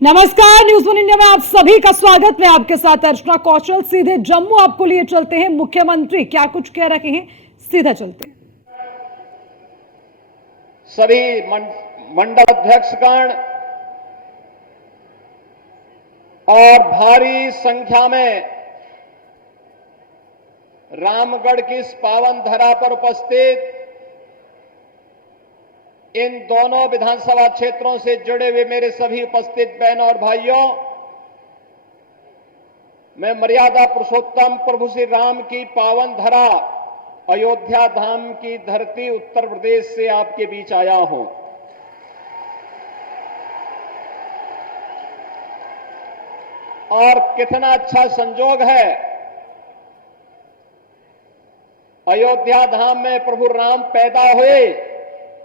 नमस्कार, news one India में आप सभी का स्वागत। मैं आपके साथ अर्चना कौशल। सीधे जम्मू आपको लिए चलते हैं। मुख्यमंत्री क्या कुछ कह रहे हैं, सीधा चलते हैं। सभी मंडल अध्यक्षगण और भारी संख्या में रामगढ़ की इस पावन धरा पर उपस्थित इन दोनों विधानसभा क्षेत्रों से जुड़े हुए मेरे सभी उपस्थित बहनों और भाइयों, मैं मर्यादा पुरुषोत्तम प्रभु श्री राम की पावन धरा अयोध्या धाम की धरती उत्तर प्रदेश से आपके बीच आया हूं। और कितना अच्छा संजोग है, अयोध्या धाम में प्रभु राम पैदा हुए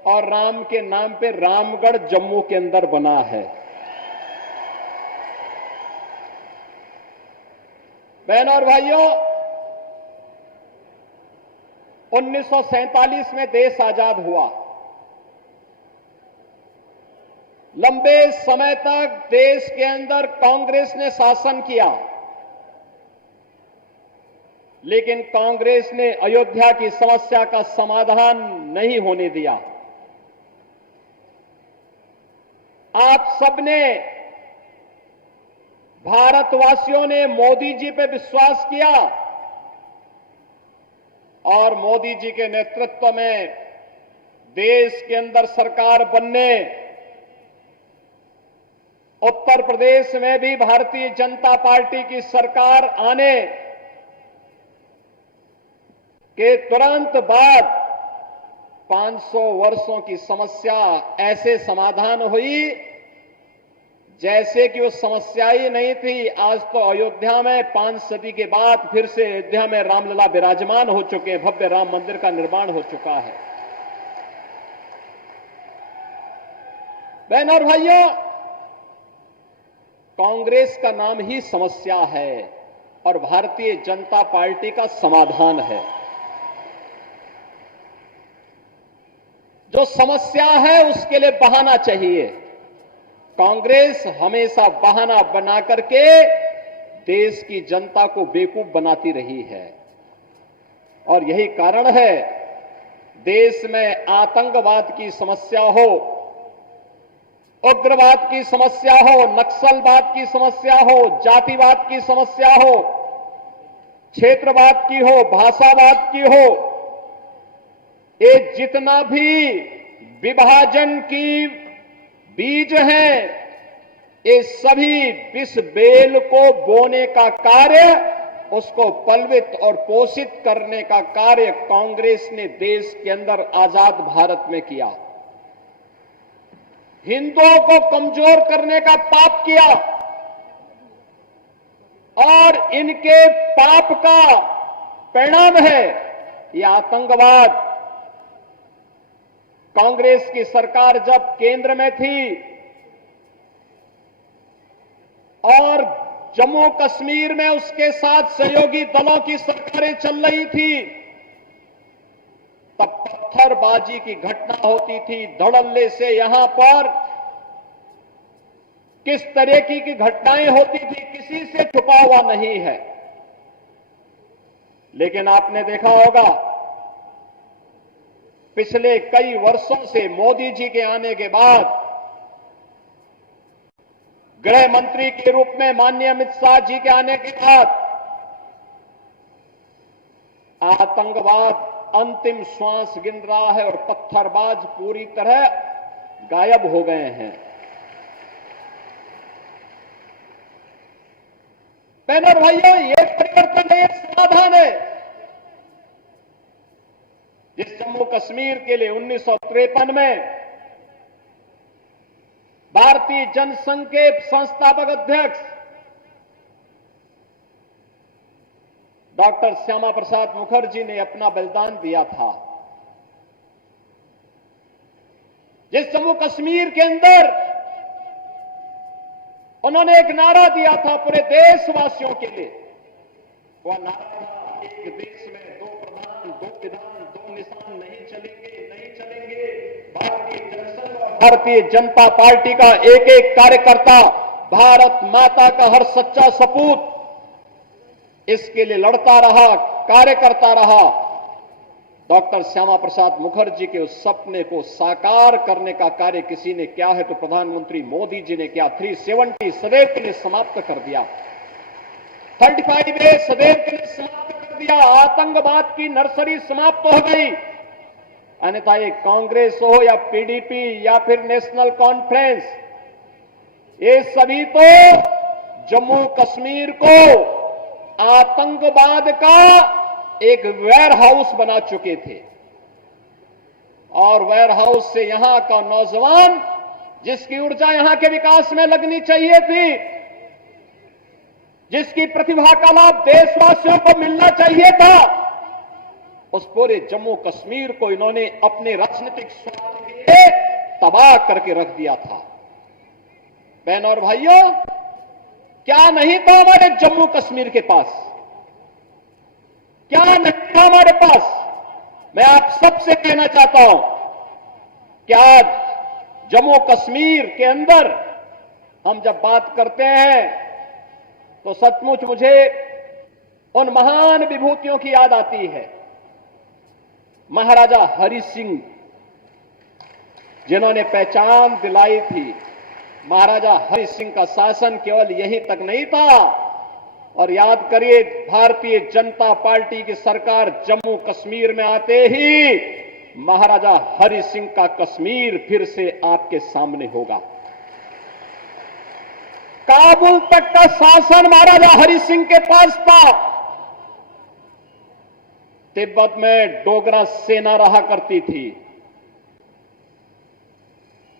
और राम के नाम पे रामगढ़ जम्मू के अंदर बना है। बहनों और भाइयों, 1947 में देश आजाद हुआ। लंबे समय तक देश के अंदर कांग्रेस ने शासन किया, लेकिन कांग्रेस ने अयोध्या की समस्या का समाधान नहीं होने दिया। आप सबने, भारतवासियों ने मोदी जी पे विश्वास किया और मोदी जी के नेतृत्व में देश के अंदर सरकार बनने, उत्तर प्रदेश में भी भारतीय जनता पार्टी की सरकार आने के तुरंत बाद 500 वर्षों की समस्या ऐसे समाधान हुई जैसे कि वो समस्या ही नहीं थी। आज तो अयोध्या में 5 सदी के बाद फिर से अयोध्या में रामलला विराजमान हो चुके हैं, भव्य राम मंदिर का निर्माण हो चुका है। बहनों और भाइयों, कांग्रेस का नाम ही समस्या है और भारतीय जनता पार्टी का समाधान है। जो समस्या है उसके लिए बहाना चाहिए। कांग्रेस हमेशा बहाना बना करके देश की जनता को बेवकूफ बनाती रही है और यही कारण है, देश में आतंकवाद की समस्या हो, उग्रवाद की समस्या हो, नक्सलवाद की समस्या हो, जातिवाद की समस्या हो, क्षेत्रवाद की हो, भाषावाद की हो, ये जितना भी विभाजन की बीज हैं, ये सभी विष बेल को बोने का कार्य, उसको पलवित और पोषित करने का कार्य कांग्रेस ने देश के अंदर आजाद भारत में किया। हिंदुओं को कमजोर करने का पाप किया और इनके पाप का परिणाम है यह आतंकवाद। कांग्रेस की सरकार जब केंद्र में थी और जम्मू कश्मीर में उसके साथ सहयोगी दलों की सरकारें चल रही थी, तब पत्थरबाजी की घटना होती थी। धड़ल्ले से यहां पर किस तरह की घटनाएं होती थी, किसी से छुपा हुआ नहीं है। लेकिन आपने देखा होगा, पिछले कई वर्षों से मोदी जी के आने के बाद गृह मंत्री के रूप में माननीय अमित शाह जी के आने के बाद आतंकवाद अंतिम श्वास गिन रहा है और पत्थरबाज पूरी तरह गायब हो गए हैं। बहनों और भाइयों, ये परिवर्तन है, समाधान है। जिस जम्मू कश्मीर के लिए 1953 में भारतीय जनसंघ के संस्थापक अध्यक्ष डॉक्टर श्यामा प्रसाद मुखर्जी ने अपना बलिदान दिया था, जिस जम्मू कश्मीर के अंदर उन्होंने एक नारा दिया था पूरे देशवासियों के लिए, वह नारा था, एक देश में 2 प्रधान 2 विधान 2 निशान नहीं चलेंगे, नहीं चलेंगे। भारतीय जनता पार्टी का एक एक कार्यकर्ता भारत माता का हर सच्चा सपूत इसके लिए लड़ता रहा, कार्य करता रहा। डॉक्टर श्यामा प्रसाद मुखर्जी के उस सपने को साकार करने का कार्य किसी ने किया है तो प्रधानमंत्री मोदी जी ने किया। 370 सदैव के लिए समाप्त कर दिया, 35A सदैव के लिए समाप्त कर दिया। आतंकवाद की नर्सरी समाप्त हो गई। अन्यथा ये कांग्रेस हो या पीडीपी या फिर नेशनल कॉन्फ्रेंस, ये सभी तो जम्मू कश्मीर को आतंकवाद का एक वेयर हाउस बना चुके थे। और वेयर हाउस से यहां का नौजवान, जिसकी ऊर्जा यहां के विकास में लगनी चाहिए थी, जिसकी प्रतिभा का लाभ देशवासियों को मिलना चाहिए था, उस पूरे जम्मू कश्मीर को इन्होंने अपने राजनीतिक स्वार्थ के लिए तबाह करके रख दिया था। बहनों और भाइयों, क्या नहीं था हमारे जम्मू कश्मीर के पास? क्या नहीं था हमारे पास? मैं आप सबसे कहना चाहता हूं कि आज जम्मू कश्मीर के अंदर हम जब बात करते हैं तो सचमुच मुझे उन महान विभूतियों की याद आती है। महाराजा हरि सिंह, जिन्होंने पहचान दिलाई थी। महाराजा हरि सिंह का शासन केवल यहीं तक नहीं था। और याद करिए, भारतीय जनता पार्टी की सरकार जम्मू कश्मीर में आते ही महाराजा हरि सिंह का कश्मीर फिर से आपके सामने होगा। काबुल तक का शासन महाराजा हरि सिंह के पास था। तिब्बत में डोगरा सेना रहा करती थी।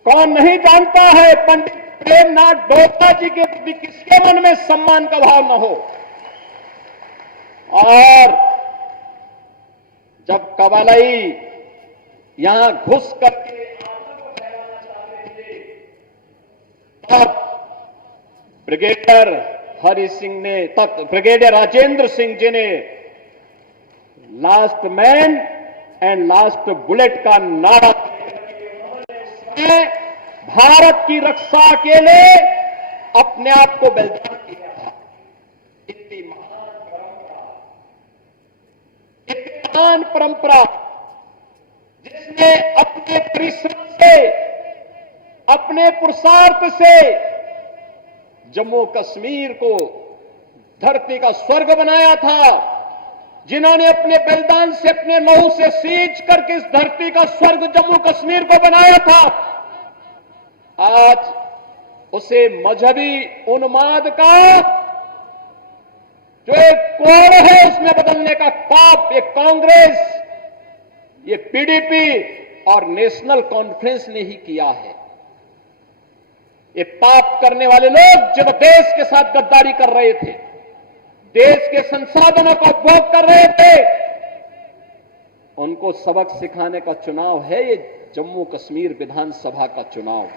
कौन नहीं जानता है पंडित प्रेमनाथ डोगरा जी के प्रति किसके मन में सम्मान का भाव न हो। और जब कबालाई यहां घुस करके तब ब्रिगेडियर हरि सिंह ने, तब ब्रिगेडियर राजेंद्र सिंह जी ने last man and last bullet का नारा भारत की रक्षा के लिए अपने आप को बलिदान किया था। इतनी महान परंपरा जिसने अपने परिश्रम से, अपने पुरुषार्थ से जम्मू कश्मीर को धरती का स्वर्ग बनाया था, जिन्होंने अपने बलिदान से, अपने लहू से सींच करके इस धरती का स्वर्ग जम्मू कश्मीर को बनाया था, आज उसे मजहबी उन्माद का जो एक कोण है उसमें बदलने का पाप ये कांग्रेस, ये पीडीपी और नेशनल कॉन्फ्रेंस ने ही किया है। ये पाप करने वाले लोग जो देश के साथ गद्दारी कर रहे थे, देश के संसाधनों का उपभोग कर रहे थे, उनको सबक सिखाने का चुनाव है ये जम्मू कश्मीर विधानसभा का चुनाव।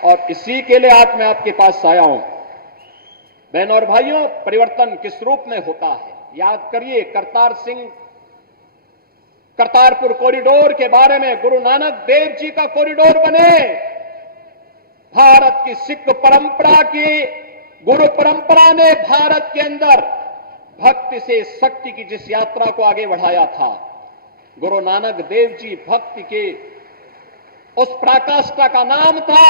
और इसी के लिए आज मैं आपके पास आया हूं। बहनों और भाइयों, परिवर्तन किस रूप में होता है? याद करिए, करतारपुर कॉरिडोर के बारे में, गुरु नानक देव जी का कॉरिडोर बने, भारत की सिख परंपरा की गुरु परंपरा ने भारत के अंदर भक्ति से शक्ति की जिस यात्रा को आगे बढ़ाया था, गुरु नानक देव जी भक्ति के उस पराकाष्ठा का नाम था,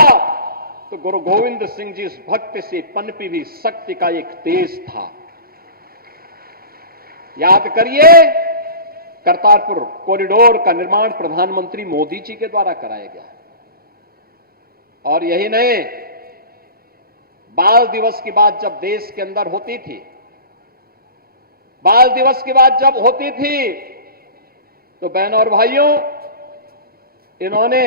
तो गुरु गोविंद सिंह जी इस भक्ति से पनपी भी शक्ति का एक तेज था। याद करिए, करतारपुर कॉरिडोर का निर्माण प्रधानमंत्री मोदी जी के द्वारा कराया गया। और यही नहीं, बाल दिवस की बात जब देश के अंदर होती थी, बाल दिवस की बात जब होती थी, तो बहनों और भाइयों, इन्होंने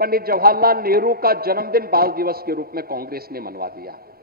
पंडित जवाहरलाल नेहरू का जन्मदिन बाल दिवस के रूप में कांग्रेस ने मनवा दिया।